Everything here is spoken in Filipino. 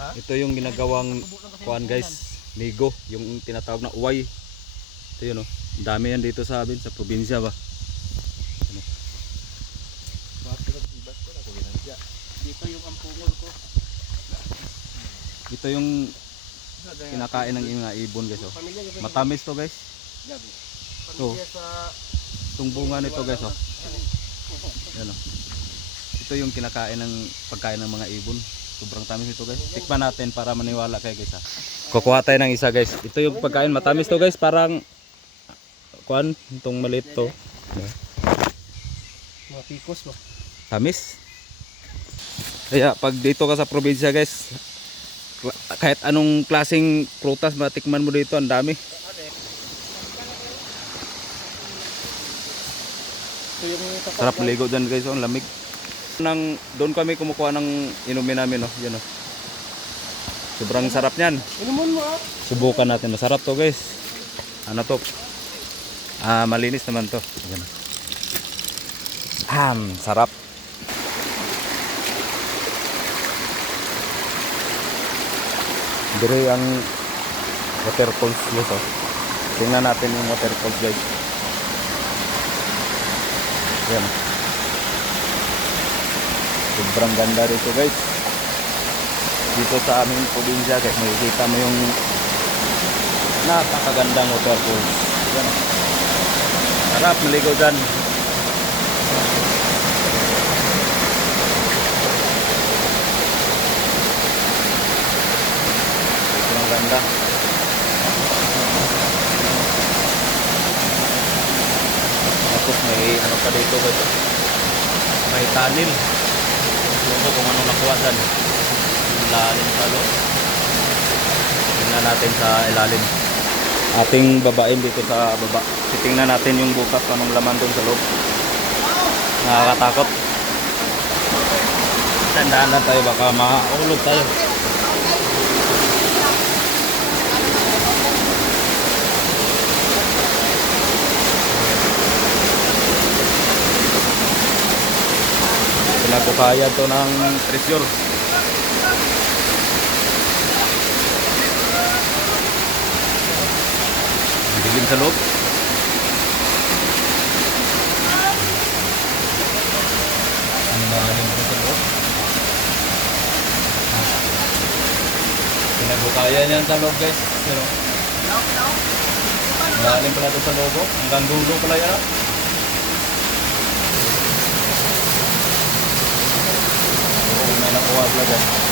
Ito yung ginagawang kuan guys, nigo, yung tinatawag na uway. Ito yun, oh. Ang dami yan dito sa amin, sa probinsya ba. Ano? Dito yung ampungol ko. Ito yung kinakain ng mga ibon guys, oh. Matamis to guys. Ito. Itong bunga nito guys, oh. Yan, oh. Ito yung kinakain ng pagkain ng mga ibon. Sobrang tamis ito guys. Tikman natin para maniwala kayo guys, ha. Kukuha tayo ng isa guys. Ito yung pagkain, matamis to guys, parang kuan, itong maliit to. Mga pikos ba? Tamis. Kaya pag dito ka sa probinsya guys, kahit anong klaseng prutas matikman mo dito, ang dami. Sarap maligo dyan guys, ang lamig. Doon kami kumukuha ng inumin namin, oh. Yan, oh. Sobrang sarap niyan. Inumun mo ah. Subukan natin, masarap to guys. Ano to? Malinis naman to. Yan. Sarap. Dire ang waterfalls guys, oh. Tingnan natin yung waterfalls guys. Yan. Sobrang ganda dito guys. Dito sa aming probinsya guys, makikita mo yung napakagandang waterfalls. Yan. Sarap maligo dyan. Sobrang ganda. Tapos may ano pa dito guys, may tunnel. Hindi ko kung anong nakuha dyan. Ilalim sa loob. Tingnan natin sa ilalim. Ating babain dito sa baba. Titingnan natin yung bukas anong laman doon sa loob. Nakakatakot. Tandaan na tayo, baka maulog tayo. Pinagkukaya to ng treasure. Dilim sa loob. Ang malalim po sa loob. Pinagkukaya niyan sa loob guys. Pero malalim pala ito sa loob. Hanggang dulo pala yan. May nakuha pala dyan.